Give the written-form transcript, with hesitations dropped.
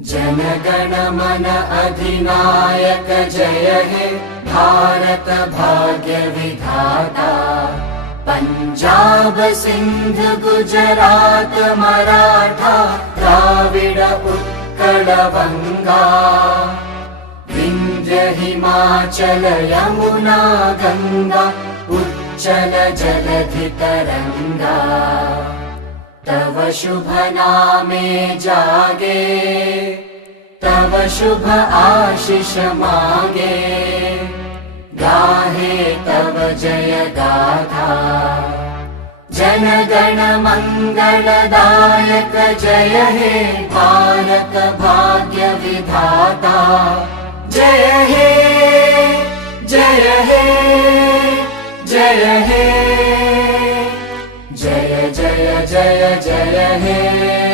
जनगण मन अधिनायक जय हे भारत भाग्य विधाता। पंजाब सिंध गुजरात मराठा द्राविड उत्कल बंगा। विंध्य हिमाचल यमुना गंगा उच्चल जलधि तरंगा। तव शुभ नामे जागे तव शुभ आशीष मागे। गाहे तव जय गाथा जनगण मंगलदायक जय हे भारत भाग्य विधाता। जय हे जय हे जय हे जय जय जय जय हे।